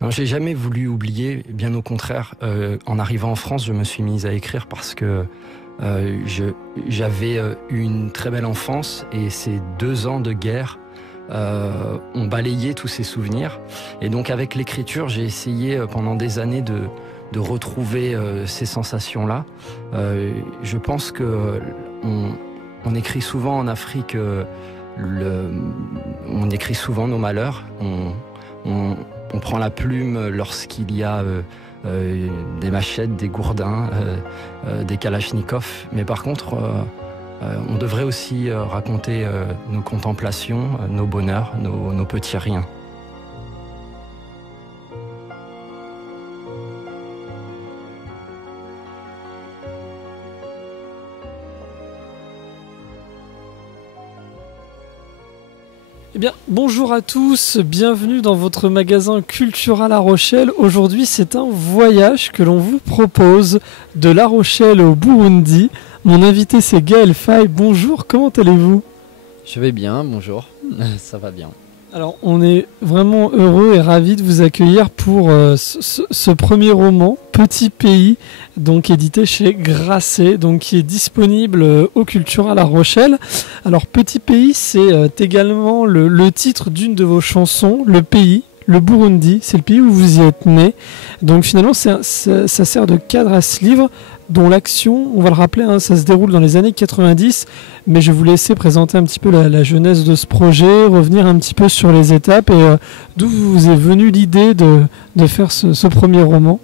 Non, j'ai jamais voulu oublier, bien au contraire. En arrivant en France, je me suis mise à écrire parce que j'avais eu une très belle enfance et ces 2 ans de guerre ont balayé tous ces souvenirs. Et donc avec l'écriture, j'ai essayé pendant des années de retrouver ces sensations-là. Je pense que on écrit souvent en Afrique, on écrit souvent nos malheurs. On prend la plume lorsqu'il y a des machettes, des gourdins, des kalachnikovs. Mais par contre, on devrait aussi raconter nos contemplations, nos bonheurs, nos petits riens. Eh bien, bonjour à tous, bienvenue dans votre magasin Culture à La Rochelle. Aujourd'hui, c'est un voyage que l'on vous propose de La Rochelle au Burundi. Mon invité, c'est Gaël Faye. Bonjour, comment allez-vous ? Je vais bien, bonjour, ça va bien. Alors, on est vraiment heureux et ravis de vous accueillir pour ce premier roman, Petit Pays, donc édité chez Grasset, donc qui est disponible au Culture à La Rochelle. Alors, Petit Pays, c'est également le titre d'une de vos chansons, Le Pays, le Burundi, c'est le pays où vous y êtes né. Donc finalement, ça sert de cadre à ce livre, dont l'action, on va le rappeler, hein, ça se déroule dans les années 90, mais je vais vous laisser présenter un petit peu la jeunesse de ce projet, revenir un petit peu sur les étapes et d'où vous est venue l'idée de faire ce premier roman.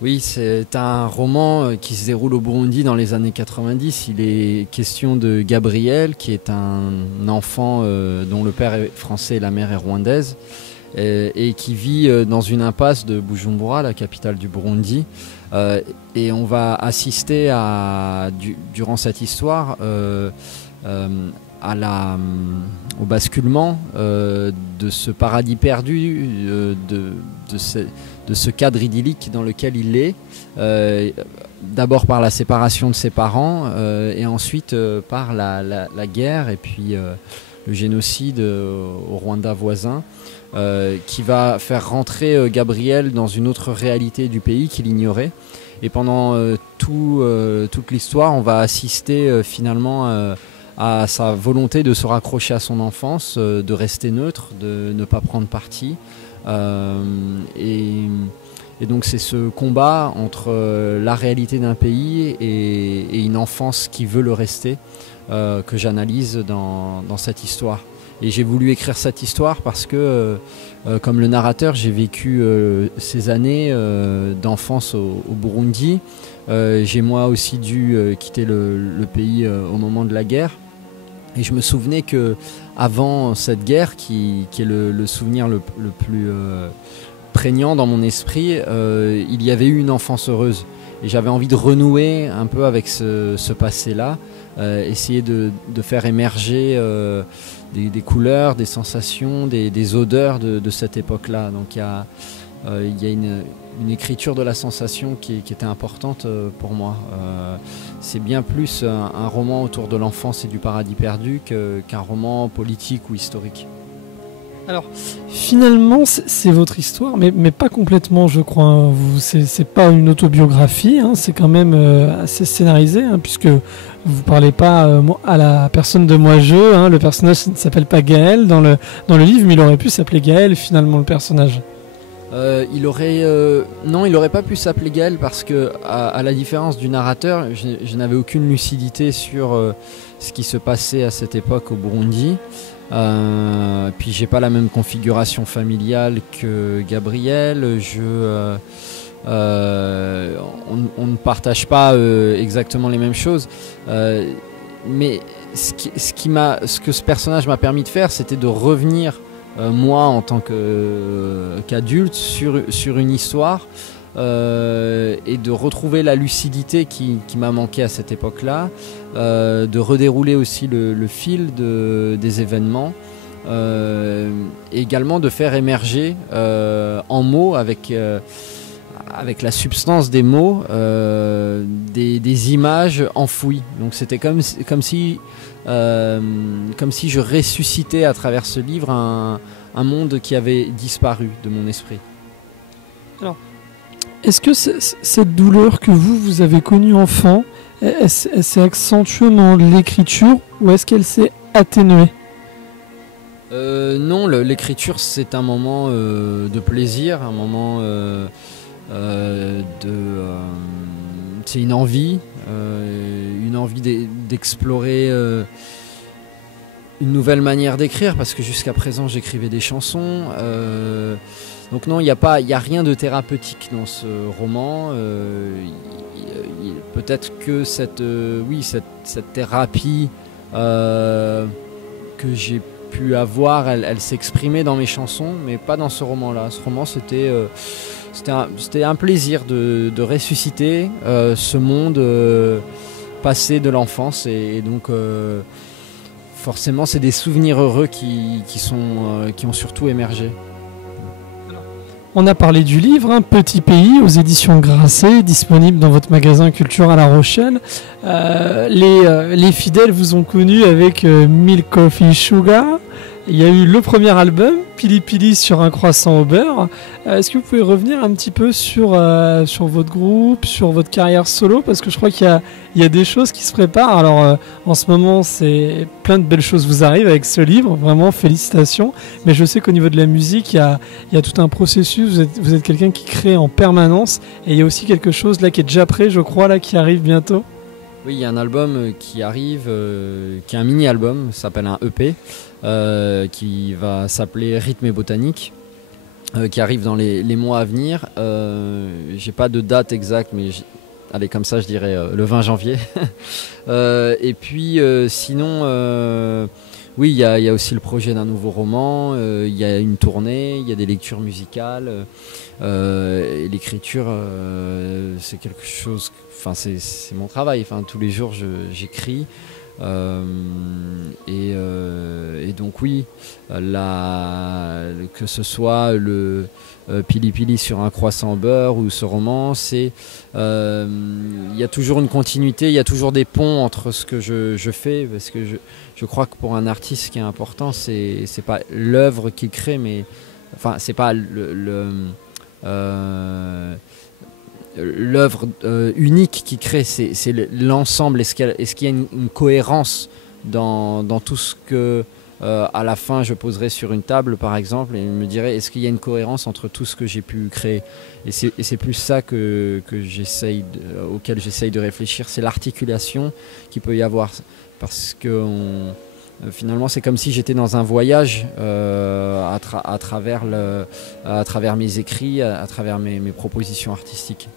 Oui, c'est un roman qui se déroule au Burundi dans les années 90. Il est question de Gabriel, qui est un enfant dont le père est français et la mère est rwandaise, et qui vit dans une impasse de Bujumbura, la capitale du Burundi. Et on va assister durant cette histoire au basculement de ce paradis perdu, de ce cadre idyllique dans lequel il est, d'abord par la séparation de ses parents et ensuite par la guerre et puis le génocide au Rwanda voisin, qui va faire rentrer Gabriel dans une autre réalité du pays qu'il ignorait. Et pendant toute l'histoire, on va assister finalement à sa volonté de se raccrocher à son enfance, de rester neutre, de ne pas prendre parti. Et donc c'est ce combat entre la réalité d'un pays et une enfance qui veut le rester que j'analyse dans cette histoire. Et j'ai voulu écrire cette histoire parce que, comme le narrateur, j'ai vécu ces années d'enfance au Burundi. J'ai moi aussi dû quitter le pays au moment de la guerre. Et je me souvenais que avant cette guerre, qui est le souvenir le plus prégnant dans mon esprit, il y avait eu une enfance heureuse. Et j'avais envie de renouer un peu avec ce passé-là, essayer de faire émerger des couleurs, des sensations, des odeurs de cette époque-là. Donc il y a une écriture de la sensation qui était importante pour moi. C'est bien plus un roman autour de l'enfance et du paradis perdu qu'un roman politique ou historique. Alors, finalement, c'est votre histoire, mais pas complètement, je crois. Hein. C'est pas une autobiographie, hein, c'est quand même assez scénarisé, hein, puisque vous parlez pas à la personne de moi-je. Hein, le personnage ne s'appelle pas Gaël dans le livre, mais il aurait pu s'appeler Gaël, finalement, le personnage. Il aurait pas pu s'appeler Gaël parce que, à la différence du narrateur, je n'avais aucune lucidité sur ce qui se passait à cette époque au Burundi. Puis j'ai pas la même configuration familiale que Gabriel. On ne partage pas exactement les mêmes choses. Mais ce que ce personnage m'a permis de faire, c'était de revenir moi en tant qu'adulte sur une histoire et de retrouver la lucidité qui m'a manqué à cette époque-là, de redérouler aussi le fil des événements, et également de faire émerger en mots avec la substance des mots des images enfouies. Donc c'était comme si je ressuscitais à travers ce livre un monde qui avait disparu de mon esprit. Est-ce que cette douleur que vous avez connue enfant, elle s'est accentuée dans l'écriture ou est-ce qu'elle s'est atténuée? Non, l'écriture c'est un moment de plaisir, un moment c'est une envie d'explorer une nouvelle manière d'écrire, parce que jusqu'à présent j'écrivais des chansons. Donc non, il n'y a rien de thérapeutique dans ce roman. Peut-être que cette thérapie que j'ai pu avoir, elle s'exprimait dans mes chansons, mais pas dans ce roman-là. Ce roman, c'était un plaisir de ressusciter ce monde passé de l'enfance, et donc forcément, c'est des souvenirs heureux qui ont surtout émergé. On a parlé du livre, Petit Pays, aux éditions Grasset, disponible dans votre magasin Culture à La Rochelle. Les fidèles vous ont connu avec Milk Coffee Sugar. Il y a eu le premier album, Pili Pili sur un croissant au beurre. Est-ce que vous pouvez revenir un petit peu sur votre groupe, sur votre carrière solo? Parce que je crois qu'il y a des choses qui se préparent. Alors en ce moment, c'est plein de belles choses vous arrivent avec ce livre. Vraiment, félicitations. Mais je sais qu'au niveau de la musique, il y a tout un processus. Vous êtes quelqu'un qui crée en permanence. Et il y a aussi quelque chose là qui est déjà prêt, je crois, là, qui arrive bientôt. Oui, il y a un album qui arrive, qui est un mini-album, ça s'appelle un EP, qui va s'appeler Rythme et Botanique, qui arrive dans les mois à venir. J'ai pas de date exacte, mais allez, comme ça je dirais le 20 janvier. Et puis sinon, oui, il y a aussi le projet d'un nouveau roman, il y a une tournée, il y a des lectures musicales. Et l'écriture, c'est quelque chose, c'est mon travail. Tous les jours j'écris. Et donc oui, que ce soit le Pili Pili sur un croissant au beurre ou ce roman, il y a toujours une continuité, il y a toujours des ponts entre ce que je fais, parce que je crois que pour un artiste, ce qui est important, c'est pas l'œuvre qu'il crée, mais c'est pas l'œuvre unique qui crée, c'est l'ensemble. Est-ce qu'il y a une cohérence dans tout ce que à la fin je poserai sur une table par exemple, et me dirais est-ce qu'il y a une cohérence entre tout ce que j'ai pu créer, et c'est plus ça auquel j'essaye de réfléchir, c'est l'articulation qu'il peut y avoir, parce que finalement c'est comme si j'étais dans un voyage à travers mes écrits, à travers mes propositions artistiques.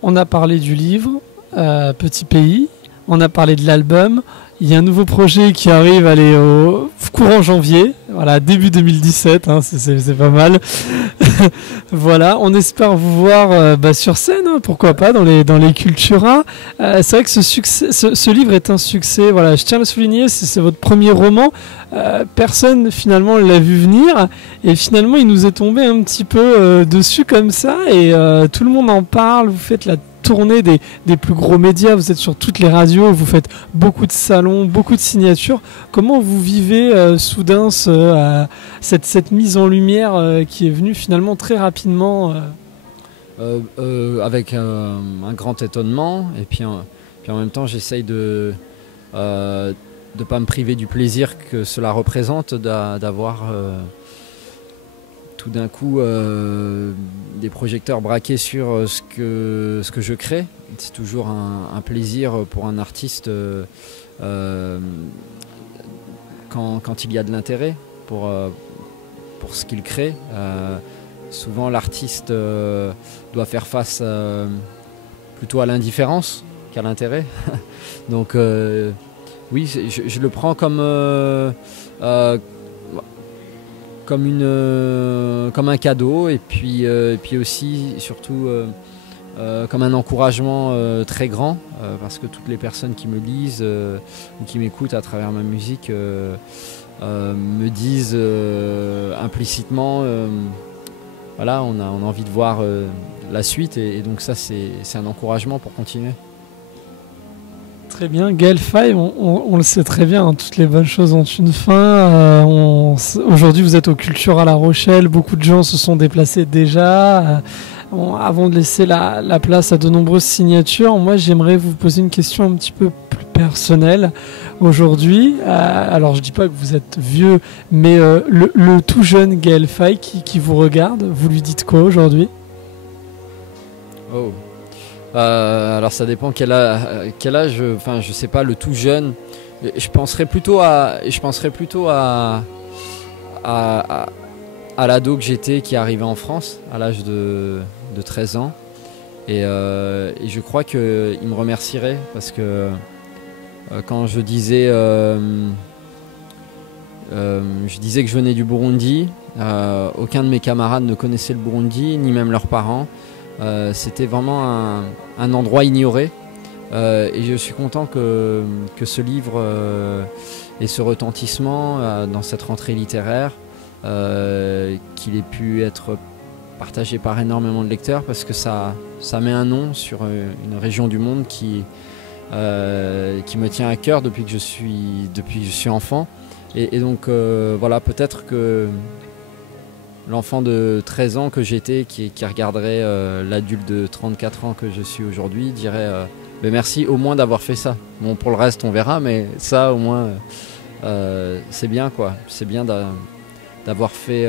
On a parlé du livre Petit Pays, on a parlé de l'album. Il y a un nouveau projet qui arrive au courant janvier, voilà, début 2017, c'est pas mal. Voilà, on espère vous voir sur scène, pourquoi pas, dans les Cultura. C'est vrai que ce livre est un succès, voilà, je tiens à le souligner, c'est votre premier roman. Personne finalement l'a vu venir, et finalement il nous est tombé un petit peu dessus comme ça, et tout le monde en parle. Vous faites la tournée des plus gros médias, vous êtes sur toutes les radios, vous faites beaucoup de salons, beaucoup de signatures. Comment vous vivez soudain cette mise en lumière qui est venue finalement très rapidement avec un grand étonnement, et puis en même temps j'essaye de pas me priver du plaisir que cela représente, d'avoir tout d'un coup des projecteurs braqués sur ce que je crée. C'est toujours un plaisir pour un artiste quand il y a de l'intérêt pour ce qu'il crée. Souvent l'artiste doit faire face plutôt à l'indifférence qu'à l'intérêt. Donc oui, je le prends comme un cadeau, et puis aussi surtout comme un encouragement très grand, parce que toutes les personnes qui me lisent ou qui m'écoutent à travers ma musique me disent implicitement voilà, on a envie de voir la suite, et donc ça c'est un encouragement pour continuer. Très bien, Gaël Faye, on le sait très bien, hein, toutes les bonnes choses ont une fin. Aujourd'hui, vous êtes aux Cultures à La Rochelle, beaucoup de gens se sont déplacés déjà. Avant de laisser la place à de nombreuses signatures, moi j'aimerais vous poser une question un petit peu plus personnelle aujourd'hui. Alors je dis pas que vous êtes vieux, mais le tout jeune Gaël Faye qui vous regarde, vous lui dites quoi aujourd'hui? Oh. Alors ça dépend quel âge, enfin je sais pas, le tout jeune. Je penserais plutôt à l'ado que j'étais qui arrivait en France à l'âge de 13 ans. Et je crois qu'il me remercierait parce que quand je disais que je venais du Burundi, aucun de mes camarades ne connaissait le Burundi, ni même leurs parents. C'était vraiment un endroit ignoré. Et je suis content que ce livre ait ce retentissement dans cette rentrée littéraire, qu'il ait pu être partagé par énormément de lecteurs parce que ça met un nom sur une région du monde qui me tient à cœur depuis que je suis enfant. Et donc voilà, peut-être que l'enfant de 13 ans que j'étais, qui regarderait l'adulte de 34 ans que je suis aujourd'hui, dirait mais merci au moins d'avoir fait ça. Bon, pour le reste, on verra, mais ça, au moins, c'est bien, quoi. C'est bien d'avoir fait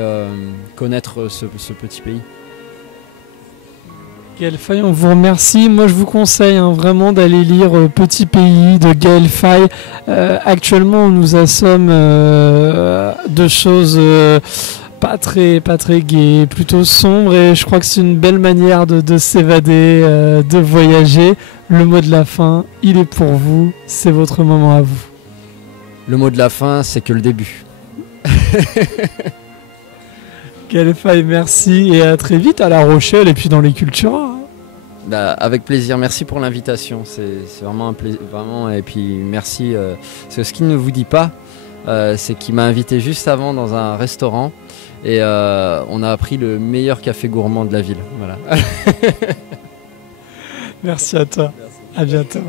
connaître ce petit pays. Gaël Faye, on vous remercie. Moi, je vous conseille vraiment d'aller lire Petit Pays de Gaël Faye. Actuellement, on nous assomme de choses pas très gaies, plutôt sombres, et je crois que c'est une belle manière de s'évader, de voyager. Le mot de la fin, il est pour vous. C'est votre moment à vous. Le mot de la fin, c'est que le début. Gaël Faye, merci et à très vite à La Rochelle et puis dans les Cultures. Avec plaisir, merci pour l'invitation, c'est vraiment un plaisir, vraiment, et puis merci, parce que ce qu'il ne vous dit pas, c'est qu'il m'a invité juste avant dans un restaurant et on a pris le meilleur café gourmand de la ville. Voilà. Merci à toi, merci. À bientôt.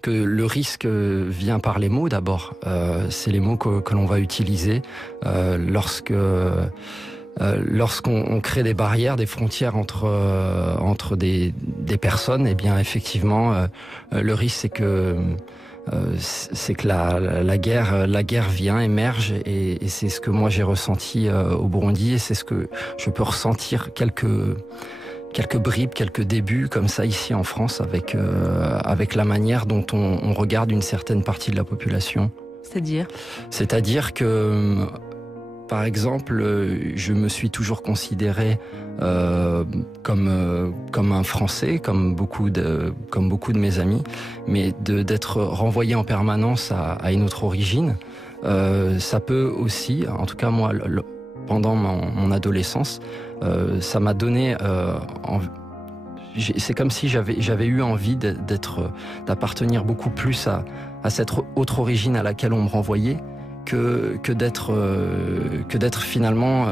Que le risque vient par les mots d'abord. C'est les mots que l'on va utiliser lorsqu'on crée des barrières, des frontières entre des personnes. Et bien effectivement, le risque c'est que la guerre vient, émerge, et c'est ce que moi j'ai ressenti au Burundi, et c'est ce que je peux ressentir quelques bribes, quelques débuts comme ça ici en France avec la manière dont on regarde une certaine partie de la population. C'est-à-dire que, par exemple, je me suis toujours considéré comme un Français, comme beaucoup de mes amis, mais d'être renvoyé en permanence à une autre origine, ça peut aussi, en tout cas moi, pendant mon adolescence, ça m'a donné c'est comme si j'avais eu envie d'appartenir beaucoup plus à cette autre origine à laquelle on me renvoyait que d'être finalement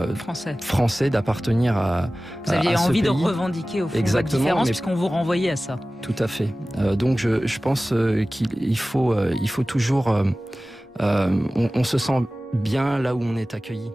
français, d'appartenir à Vous aviez à ce envie de pays. Revendiquer au fond Exactement, votre différence mais puisqu'on vous renvoyait à ça. Tout à fait. Donc je pense qu'il faut toujours on se sent bien là où on est accueilli.